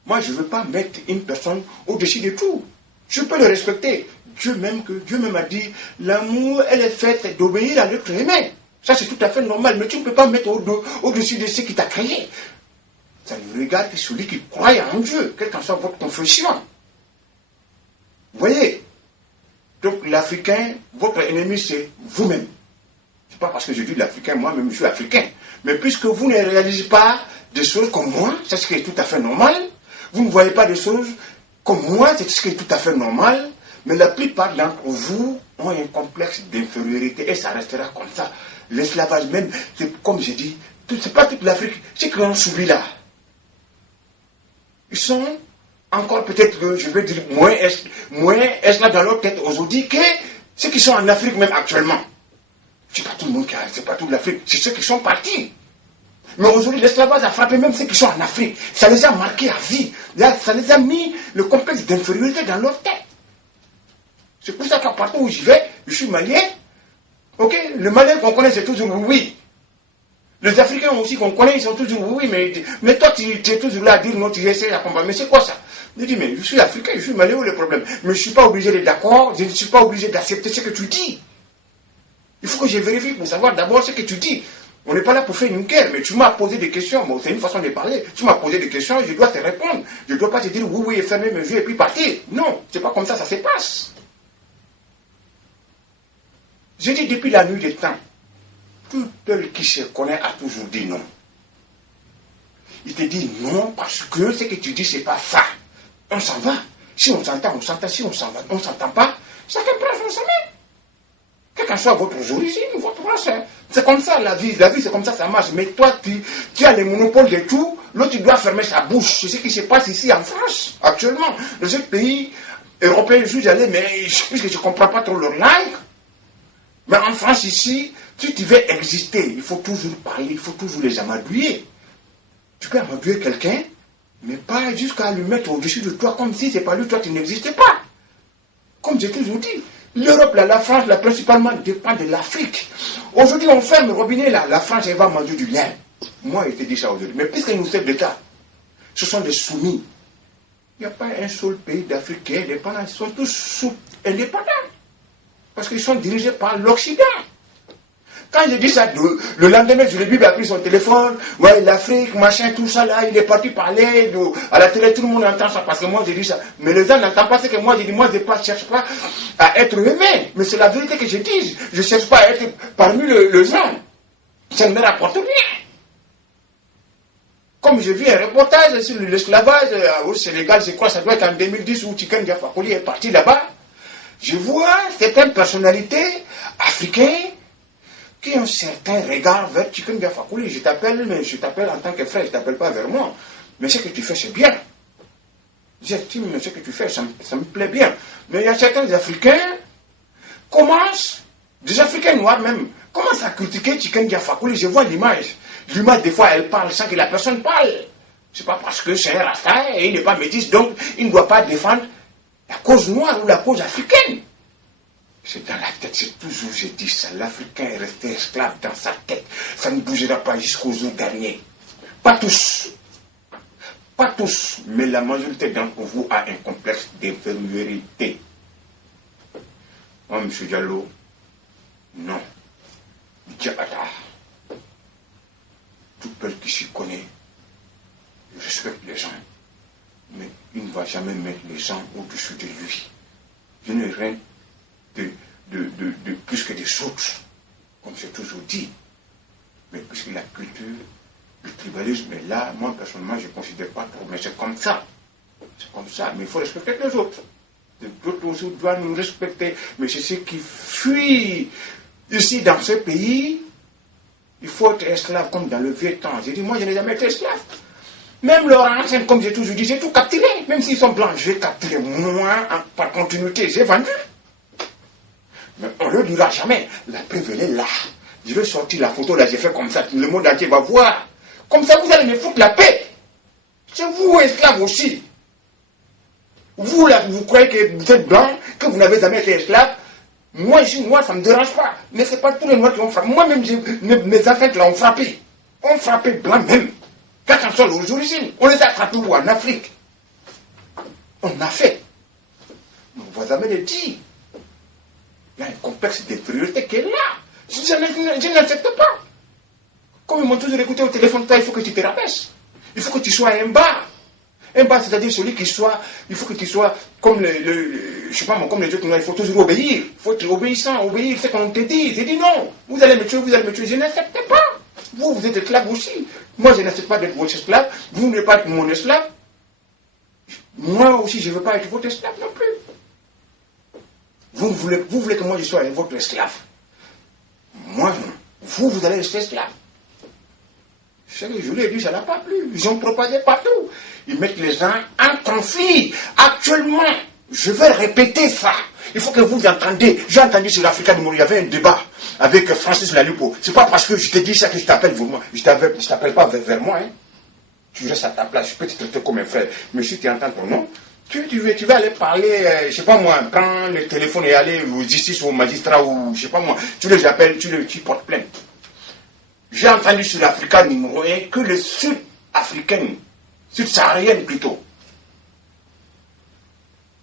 Moi, je ne veux pas mettre une personne au-dessus de tout. Je peux le respecter. Dieu même a dit, l'amour, elle est faite d'obéir à l'être aimé. Ça, c'est tout à fait normal. Mais tu ne peux pas mettre au-dessus de ce qui t'a créé. Ça ne regarde que celui qui croit en Dieu, quelle qu'en soit votre confession. Vous voyez? Donc, l'Africain, votre ennemi, c'est vous-même. Ce n'est pas parce que je dis l'Africain, moi-même, je suis Africain. Mais puisque vous ne réalisez pas des choses comme moi, c'est ce qui est tout à fait normal. Vous ne voyez pas des choses comme moi, c'est ce qui est tout à fait normal. Mais la plupart d'entre vous ont un complexe d'infériorité et ça restera comme ça. L'esclavage même, c'est comme j'ai dit, ce n'est pas toute l'Afrique. Ceux qui ont subi là, ils sont encore peut-être, je veux dire, moins esclaves dans leur tête aujourd'hui que ceux qui sont en Afrique même actuellement. C'est pas tout le monde qui a, c'est pas toute l'Afrique, c'est ceux qui sont partis. Mais aujourd'hui, l'esclavage a frappé même ceux qui sont en Afrique. Ça les a marqués à vie. Ça les a mis le complexe d'infériorité dans leur tête. C'est pour ça qu'à partout où j'y vais, je suis malien. Ok, le malien qu'on connaît, c'est toujours oui. Les Africains aussi qu'on connaît, ils sont toujours oui, mais toi, tu es toujours là à dire non, tu essaies à comprendre. Mais c'est quoi ça? Je dis, mais je suis africain, je suis malien, où est le problème? Mais je ne suis pas obligé d'être d'accord, je ne suis pas obligé d'accepter ce que tu dis. Il faut que je vérifie pour savoir d'abord ce que tu dis. On n'est pas là pour faire une guerre, mais tu m'as posé des questions. Bon, c'est une façon de parler. Tu m'as posé des questions, je dois te répondre. Je ne dois pas te dire oui, et fermer mes yeux et puis partir. Non, c'est pas comme ça se passe. J'ai dit depuis la nuit des temps, tout tel qui se connaît a toujours dit non. Il te dit non parce que ce que tu dis, c'est pas ça. On s'en va. Si on s'entend, on s'entend. Si on s'en va, on ne s'entend pas. Chacun prend son chemin. Quelle qu'en soit votre origine, votre race. C'est comme ça la vie. La vie, c'est comme ça marche. Mais toi, tu as le monopole de tout. L'autre, tu dois fermer sa bouche. C'est ce qui se passe ici en France, actuellement. Dans ce pays européen, je suis allé, mais puisque je ne comprends pas trop leur langue. Mais en France, ici, si tu veux exister, il faut toujours parler, il faut toujours les amadouiller. Tu peux amadouer quelqu'un, mais pas jusqu'à le mettre au-dessus de toi, comme si c'est pas lui, toi, tu n'existais pas. Comme j'ai toujours dit, l'Europe, là, la France, là, principalement, dépend de l'Afrique. Aujourd'hui, on ferme le robinet, là, la France, elle va manger du lait. Moi, je te dis ça aujourd'hui. Mais puisque nous sommes d'État, ce sont des soumis. Il n'y a pas un seul pays d'Afrique qui est indépendant. Ils sont tous indépendants. Parce qu'ils sont dirigés par l'Occident. Quand je dis ça, le lendemain, je l'ai a pris son téléphone, ouais, l'Afrique, machin, tout ça là, il est parti parler, à la télé, tout le monde entend ça, parce que moi j'ai dit ça. Mais les gens n'entendent pas ce que moi j'ai dit, moi je ne cherche pas à être aimé, mais c'est la vérité que je dis, je ne cherche pas à être parmi les gens. Ça ne me rapporte rien. Comme je vis un reportage sur l'esclavage au Sénégal, c'est quoi, ça doit être en 2010 où Tiken Jah Fakoly est parti là-bas. Je vois certaines personnalités africaines qui ont un certain regard vers Tiken Jah Fakoly. Je t'appelle, mais je t'appelle en tant que frère, je ne t'appelle pas vers moi. Mais ce que tu fais, c'est bien. J'estime ce que tu fais, ça me plaît bien. Mais il y a certains Africains commencent, des Africains noirs même, commencent à critiquer Tiken Jah Fakoly. Je vois l'image. L'image, des fois, elle parle sans que la personne parle. C'est pas parce que c'est un rasta et il n'est pas métis, donc il ne doit pas défendre la cause noire ou la cause africaine. C'est dans la tête, c'est toujours, j'ai dit ça, l'Africain est resté esclave dans sa tête. Ça ne bougera pas jusqu'aux jours derniers. Pas tous. Pas tous, mais la majorité d'entre vous a un complexe d'infériorité. Oh, M. Diallo, non. Diabata. Tout peuple qui s'y connaît, il respecte les gens. Mais il ne va jamais mettre les gens au-dessus de lui. Je n'ai rien de plus que des autres, comme j'ai toujours dit. Mais puisque la culture, le tribalisme est là, moi personnellement je ne considère pas trop, mais c'est comme ça. C'est comme ça, mais il faut respecter les autres. Les autres aussi doivent nous respecter. Mais c'est ce qui fuit ici dans ce pays. Il faut être esclave comme dans le vieux temps. J'ai dit, moi je n'ai jamais été esclave. Même leurs anciens, comme j'ai toujours dit, j'ai tout capturé. Même s'ils sont blancs, j'ai capturé. Moi, par continuité, j'ai vendu. Mais on ne le dira jamais. La preuve, elle est là. Je vais sortir la photo, là, j'ai fait comme ça. Le monde entier va voir. Comme ça, vous allez me foutre la paix. C'est vous, esclaves aussi. Vous, là, vous croyez que vous êtes blanc, que vous n'avez jamais été esclave. Moi, je suis noir, ça ne me dérange pas. Mais ce n'est pas tous les noirs qui ont frappé. Moi-même, mes ancêtres là ont frappé. On frappé blanc même. Quand on soit aux origines, on les a attrapés où? En Afrique. On a fait. Vous avez le dit. Il y a un complexe d'infériorité qui est là. Je n'accepte pas. Comme ils m'ont toujours écouté au téléphone, toi, il faut que tu te rabaisses. Il faut que tu sois un bas. Un bas, c'est-à-dire celui qui soit, il faut que tu sois comme je sais pas moi, comme les autres, il faut toujours obéir. Il faut être obéissant, obéir, c'est qu'on te dit. J'ai dit non, vous allez me tuer, je n'accepte pas. Vous êtes esclave aussi. Moi, je n'accepte pas d'être votre esclave. Vous n'êtes pas mon esclave. Moi aussi, je ne veux pas être votre esclave non plus. Vous voulez que moi je sois votre esclave. Moi, non. Vous allez rester esclave. Je vous l'ai dit, ça n'a pas plu. Ils ont propagé partout. Ils mettent les gens en conflit. Actuellement, je vais répéter ça. Il faut que vous entendiez. J'ai entendu sur l'Afrique du Nord, il y avait un débat avec Francis Lalupo. C'est pas parce que je te dis ça que je t'appelle vers moi. Je t'appelle pas vers moi. Hein. Tu restes à ta place. Je peux te traiter comme un frère. Mais si tu entends ton nom, tu vas aller parler, je sais pas moi, prendre le téléphone et aller aux justice ou au magistrat ou je sais pas moi. Tu les appelles, tu portes plainte. J'ai entendu sur l'Afrique numéro 1 que les Sud-Africains, Sud-Sahariennes plutôt,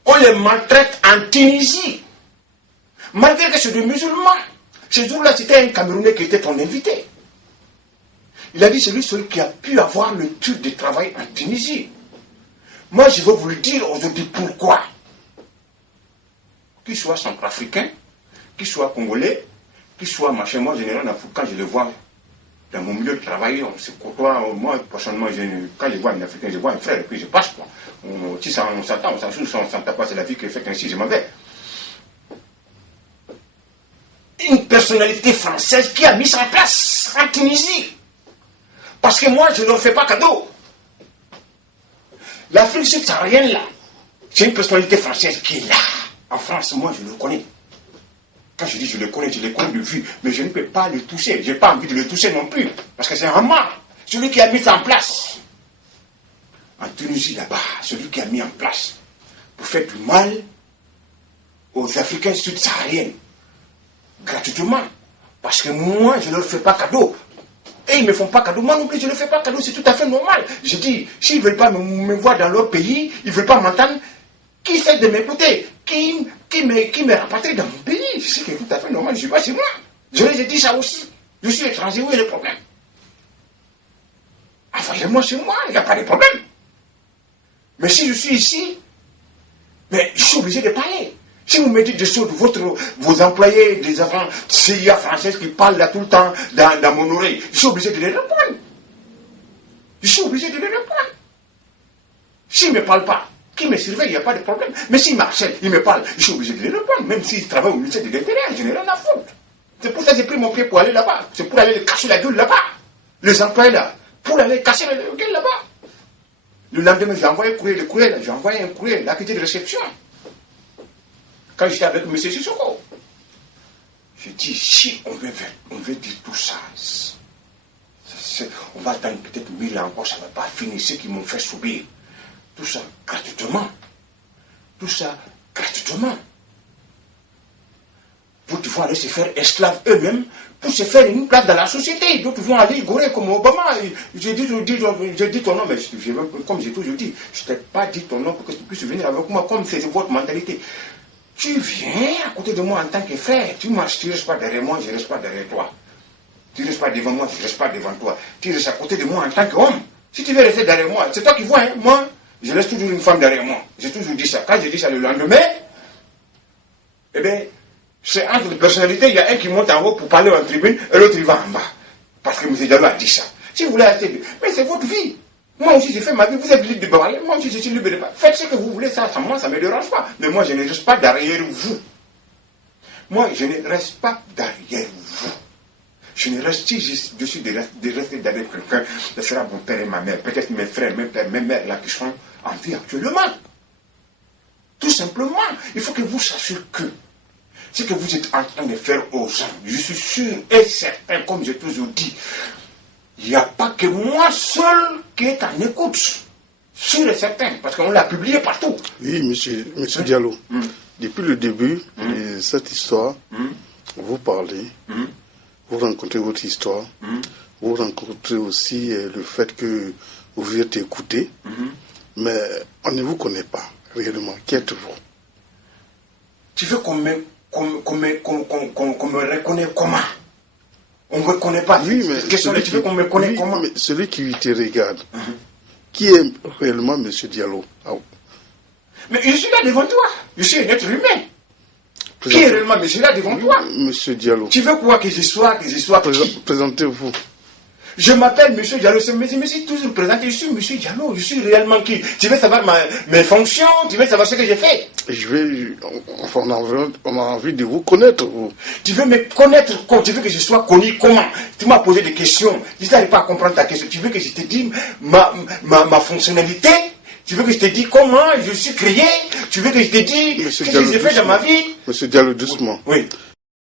on les maltraite en Tunisie. Malgré que c'est des musulmans. Ce jour-là, c'était un Camerounais qui était ton invité. Il a dit c'est lui seul qui a pu avoir le titre de travail en Tunisie. Moi, je vais vous le dire aujourd'hui pourquoi. Qu'il soit centrafricain, qu'il soit congolais, qu'il soit machin, moi, général, quand je le vois dans mon milieu de travail, on se côtoie, moi, personnellement, quand je vois un Africain, je vois un frère, et puis je passe, quoi. Si ça, on s'entend, on s'en fout, on s'entend pas, c'est la vie qui est faite ainsi, je m'en vais. Une personnalité française qui a mis en place en Tunisie. Parce que moi, je ne leur fais pas cadeau. L'Afrique subsaharienne, là, c'est une personnalité française qui est là. En France, moi, je le connais. Quand je dis je le connais de vue, mais je ne peux pas le toucher. Je n'ai pas envie de le toucher non plus. Parce que c'est un mort. Celui qui a mis ça en place. En Tunisie, là-bas, celui qui a mis en place pour faire du mal aux Africains subsahariens. Gratuitement. Parce que moi, je ne leur fais pas cadeau. Et ils ne me font pas cadeau. Moi non plus, je ne leur fais pas cadeau. C'est tout à fait normal. Je dis, s'ils ne veulent pas me voir dans leur pays, ils ne veulent pas m'entendre, qui essaie de m'écouter, qui me rapatrie dans mon pays. Je sais que c'est tout à fait normal. Je ne suis pas chez moi. Je leur ai dit ça aussi. Je suis étranger, où est le problème? Envoyez-moi chez moi, il n'y a pas de problème. Mais si je suis ici, mais je suis obligé de parler. Si vous me dites des choses, vos employés, des enfants CIA françaises qui parlent là tout le temps dans mon oreille, je suis obligé de les répondre. Je suis obligé de les répondre. S'ils ne me parlent pas, qui me surveille, il n'y a pas de problème. Mais s'ils m'harcèlent, ils me parlent, je suis obligé de les répondre, même s'ils travaillent au ministère de l'Intérieur, je n'ai rien à foutre. C'est pour ça que j'ai pris mon pied pour aller là-bas. C'est pour aller les casser la gueule là-bas. Les employés là, pour aller casser la gueule là-bas. Le lendemain, j'ai envoyé un courrier, j'ai envoyé un courrier, l'accusé de réception. Quand j'étais avec M. Sissoko, j'ai dit, si on veut dire tout ça, on va attendre peut-être 1000 ans encore, ça ne va pas finir, ceux qui m'ont fait subir. Tout ça gratuitement. Tout ça gratuitement. D'autres vont aller se faire esclaves eux-mêmes pour se faire une place dans la société. D'autres vont aller rigoler comme Obama. J'ai dit ton nom, mais comme j'ai toujours dit, je ne t'ai pas dit ton nom pour que tu puisses venir avec moi, comme c'est votre mentalité. Tu viens à côté de moi en tant que frère. Tu marches, tu ne restes pas derrière moi, je ne reste pas derrière toi. Tu ne restes pas devant moi, je ne reste pas devant toi. Tu restes à côté de moi en tant qu'homme. Si tu veux rester derrière moi, c'est toi qui vois, hein. Moi, je laisse toujours une femme derrière moi. J'ai toujours dit ça. Quand j'ai dit ça le lendemain, eh bien, c'est entre les personnalités, il y a un qui monte en haut pour parler en tribune et l'autre il va en bas. Parce que M. Diallo a dit ça. Si vous voulez rester, mais c'est votre vie. Moi aussi j'ai fait ma vie, vous êtes libre de parler, moi aussi je suis libre de parler. Faites ce que vous voulez, ça moi ça ne me dérange pas. Mais moi je ne reste pas derrière vous. Moi je ne reste pas derrière vous. Je ne reste, si je suis de rester derrière quelqu'un, ce sera mon père et ma mère, peut-être mes frères, mes pères, mes mères là qui sont en vie actuellement. Tout simplement, il faut que vous sachiez que ce que vous êtes en train de faire aux gens, je suis sûr et certain, comme j'ai toujours dit, il n'y a pas que moi seul qui est en écoute. Sûr et certain, parce qu'on l'a publié partout. Oui, monsieur Diallo. Depuis le début de cette histoire, vous parlez, vous rencontrez votre histoire, vous rencontrez aussi le fait que vous êtes écouté, mais on ne vous connaît pas réellement. Qui êtes-vous? Tu veux qu'on me reconnaisse comment? On ne me reconnaît pas. Oui, mais tu veux qu'on me reconnaisse comment? Mais celui qui te regarde, qui est réellement monsieur Diallo? Mais je suis là devant toi. Je suis un être humain. Qui est réellement monsieur là devant toi? Monsieur Diallo. Tu veux quoi que je sois qui? Présentez-vous. Je m'appelle monsieur Diallo. Je me suis toujours présenté. Je suis monsieur Diallo. Je suis réellement qui? Tu veux savoir mes fonctions? Tu veux savoir ce que j'ai fait? On a envie de vous connaître. Vous. Tu veux me connaître? Tu veux que je sois connu comment? Tu m'as posé des questions. Je n'arrive pas à comprendre ta question. Tu veux que je te dise ma fonctionnalité? Tu veux que je te dise comment je suis créé? Tu veux que je te dise ce que j'ai fait dans ma vie? Monsieur Diallo, doucement. Oui.